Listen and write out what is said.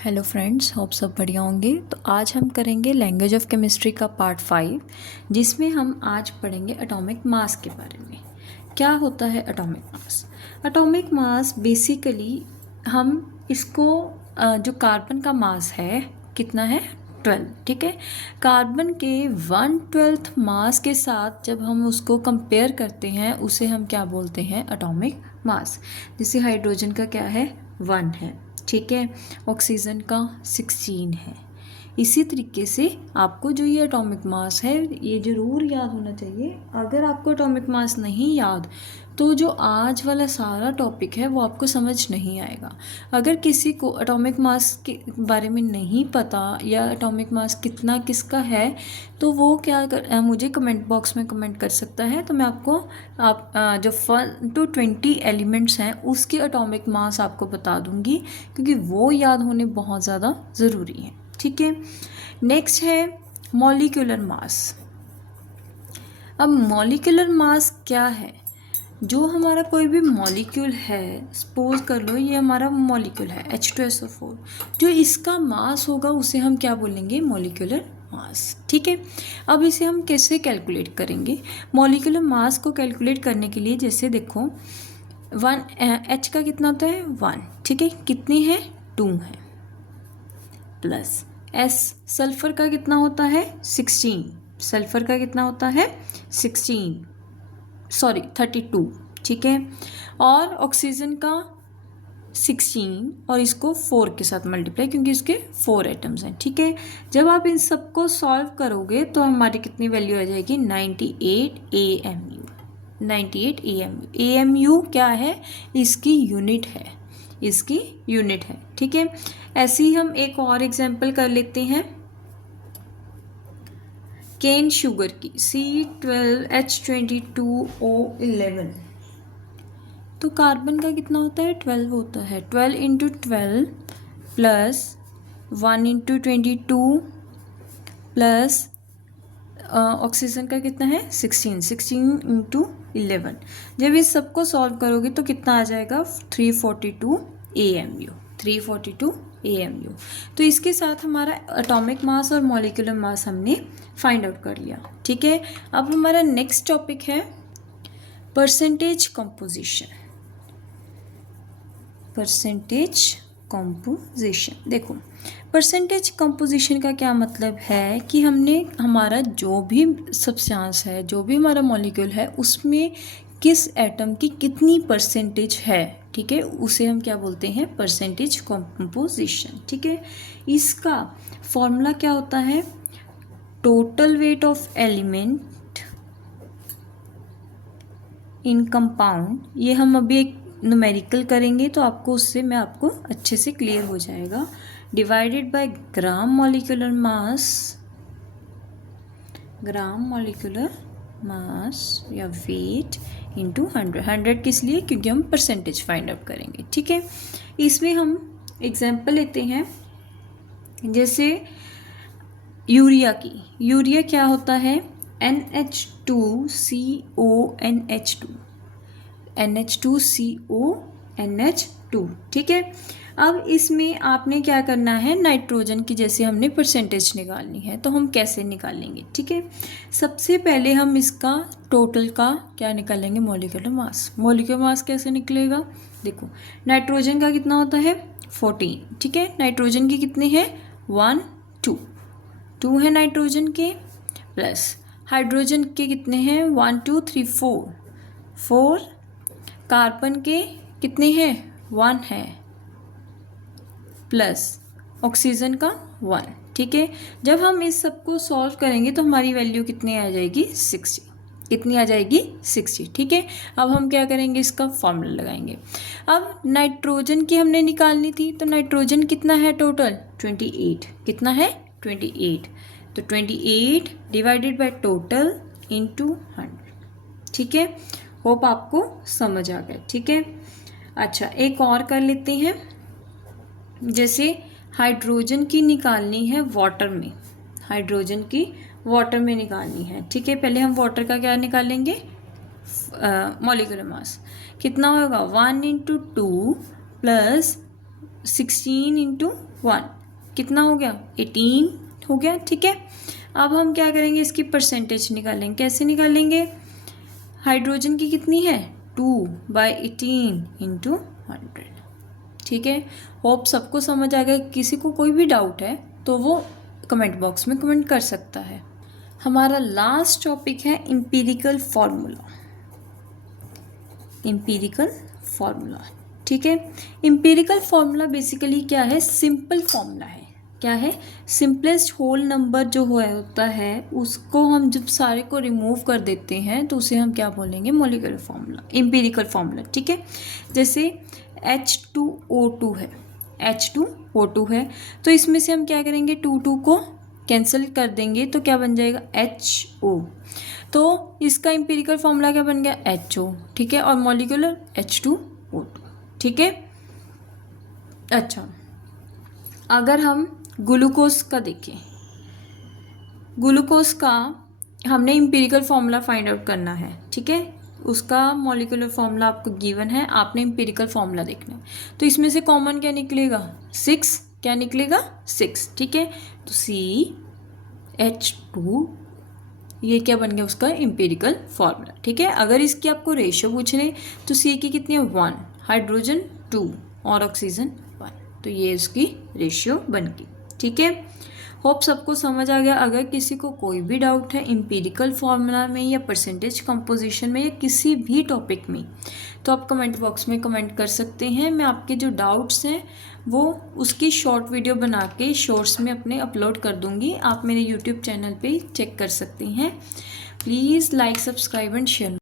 Hello friends, hope सब बढ़िया होंगे। तो आज हम करेंगे लैंग्वेज ऑफ केमिस्ट्री का पार्ट 5, जिसमें हम आज पढ़ेंगे एटॉमिक मास के बारे में। क्या होता है atomic mass? Atomic mass basically हम इसको जो कार्बन का मास है कितना है 12, ठीक है। कार्बन के 1/12 मास के साथ जब हम उसको कंपेयर करते हैं उसे हम क्या बोलते हैं? Atomic mass. जैसे हाइड्रोजन का क्या है? 1 है, ठीक है। ऑक्सीजन का 16 है। इसी तरीके से आपको जो ये एटॉमिक मास है ये ज़रूर याद होना चाहिए। अगर आपको एटॉमिक मास नहीं याद तो जो आज वाला सारा टॉपिक है वो आपको समझ नहीं आएगा। अगर किसी को एटॉमिक मास के बारे में नहीं पता या एटॉमिक मास कितना किसका है तो वो मुझे कमेंट बॉक्स में कमेंट कर सकता है। तो मैं आपको जो 1 to 20 एलिमेंट्स हैं उसके एटॉमिक मास आपको बता दूंगी, क्योंकि वो याद होने बहुत ज़्यादा ज़रूरी है, ठीक है। नेक्स्ट है मॉलिक्यूलर मास। अब मॉलिक्यूलर मास क्या है? जो हमारा कोई भी मॉलिक्यूल है, सपोज कर लो ये हमारा मॉलिक्यूल है H2SO4, जो इसका मास होगा उसे हम क्या बोलेंगे? मॉलिक्यूलर मास, ठीक है। अब इसे हम कैसे कैलकुलेट करेंगे? मॉलिक्यूलर मास को कैलकुलेट करने के लिए जैसे देखो 1 H का कितना होता है? 1, ठीक है। कितनी है? 2 है। प्लस S सल्फर का कितना होता है? 16। सल्फर का कितना होता है? 32, ठीक है। और ऑक्सीजन का 16 और इसको 4 के साथ मल्टीप्लाई, क्योंकि इसके 4 एटम्स हैं, ठीक है। जब आप इन सबको सॉल्व करोगे तो हमारी कितनी वैल्यू आ जाएगी? 98 AMU। 98 AMU। AMU क्या है? इसकी यूनिट है, इसकी यूनिट है, ठीक है। ऐसे ही हम एक और एग्जांपल कर लेते हैं केन शुगर की C12H22O11। तो कार्बन का कितना होता है? 12 होता है। 12 into 12 plus 1 into 22 plus oxygen का कितना है? 16 इंटू 11। जब इस सबको सॉल्व करोगे तो कितना आ जाएगा? 342 AMU। 342 AMU। तो इसके साथ हमारा एटॉमिक मास और मॉलिक्यूलर मास हमने फाइंड आउट कर लिया, ठीक है। अब हमारा नेक्स्ट टॉपिक है परसेंटेज कंपोजिशन। परसेंटेज कंपोजिशन, देखो परसेंटेज कंपोजिशन का क्या मतलब है कि हमने हमारा जो भी सब्सटेंस है, जो भी हमारा मॉलिक्यूल है, उसमें किस एटम की कितनी परसेंटेज है, ठीक है, उसे हम क्या बोलते हैं? परसेंटेज कंपोजिशन, ठीक है। इसका फॉर्मूला क्या होता है? Total weight of element in compound. ये हम अभी एक न्यूमेरिकल करेंगे तो आपको उससे मैं आपको अच्छे से क्लियर हो जाएगा। Divided by gram molecular mass या वेट इंटू 100। 100 किस लिए? क्योंकि हम परसेंटेज फाइंड आउट करेंगे, ठीक है। इसमें हम एग्जांपल लेते हैं, जैसे यूरिया की। यूरिया क्या होता है? NH2CONH2। NH2CONH2, ठीक है। अब इसमें आपने क्या करना है? नाइट्रोजन की जैसे हमने परसेंटेज निकालनी है, तो हम कैसे निकालेंगे, ठीक है। सबसे पहले हम इसका टोटल का क्या निकालेंगे? Molecular mass. मॉलिक्यूलर मास कैसे निकलेगा? देखो नाइट्रोजन का कितना होता है? 14, ठीक है। नाइट्रोजन की कितने हैं? 1 2 है नाइट्रोजन के, प्लस हाइड्रोजन के कितने हैं? 1 2 3 4। कार्बन के कितने हैं? 1 है, प्लस ऑक्सीजन का 1, ठीक है। जब हम इस सबको सॉल्व करेंगे तो हमारी वैल्यू कितनी आ जाएगी? 60। कितनी आ जाएगी? 60, ठीक है। अब हम क्या करेंगे? इसका फॉर्मूला लगाएंगे। अब नाइट्रोजन की हमने निकालनी थी, तो नाइट्रोजन कितना है टोटल? 28। कितना है? 28। तो 28 डिवाइडेड बाय टोटल इंटू 100, ठीक है। होप आपको समझ आ गया, ठीक है। अच्छा एक और कर लेते हैं, जैसे हाइड्रोजन की निकालनी है वाटर में। हाइड्रोजन की वाटर में निकालनी है, ठीक है। पहले हम वाटर का क्या निकालेंगे? Molecular mass. कितना होगा? 1 इंटू 2 प्लस 16 इंटू 1, कितना हो गया 18 हो गया। ठीक है, अब हम क्या करेंगे, इसकी परसेंटेज निकालेंगे। कैसे निकालेंगे, हाइड्रोजन की कितनी है 2/18 × 100। ठीक है, होप सबको समझ आ गया। किसी को कोई भी डाउट है तो वो कमेंट बॉक्स में कमेंट कर सकता है। हमारा लास्ट टॉपिक है एम्पिरिकल फार्मूला। एम्पिरिकल फार्मूला, ठीक है। एम्पिरिकल फार्मूला बेसिकली क्या है, सिंपल फार्मूला है। क्या है, सिंपलेस्ट होल नंबर जो होता है उसको हम जब सारे को रिमूव कर देते हैं तो उसे हम क्या बोलेंगे, मॉलिक्यूलर फार्मूला, एम्पिरिकल फार्मूला। ठीक है, जैसे H2O2 है, H2O2 है, तो इसमें से हम क्या करेंगे, 2 को कैंसिल कर देंगे तो क्या बन जाएगा HO। तो इसका एम्पिरिकल फार्मूला क्या बन गया HO। ठीक है, और मॉलिक्यूलर H2O2। ठीक है, अच्छा अगर हम ग्लूकोज का देखें, ग्लूकोज का हमने एम्पिरिकल फार्मूला फाइंड आउट करना है। ठीक है, उसका मॉलिक्यूलर फार्मूला आपको गिवन है, आपने एम्पिरिकल फार्मूला देखना है। तो इसमें से कॉमन क्या निकलेगा 6, क्या निकलेगा 6। ठीक है, तो CH2 ये क्या बन गया उसका एम्पिरिकल फार्मूला। ठीक है, अगर इसकी आपको रेशियो पूछने तो C की कितनी है 1, हाइड्रोजन 2 और ऑक्सीजन 1, तो ये इसकी रेशियो बन गई। ठीक है, होप सबको समझ आ गया। अगर किसी को कोई भी डाउट है एम्पिरिकल फार्मूला में या परसेंटेज कंपोजिशन में या किसी भी टॉपिक में, तो आप कमेंट बॉक्स में कमेंट कर सकते हैं। मैं आपके जो डाउट्स हैं वो उसकी शॉर्ट वीडियो बना के शॉर्ट्स में अपने अपलोड कर दूंगी, आप मेरे यूट्यूब चैनल पे चेक कर सकते हैं। Please like, subscribe and share.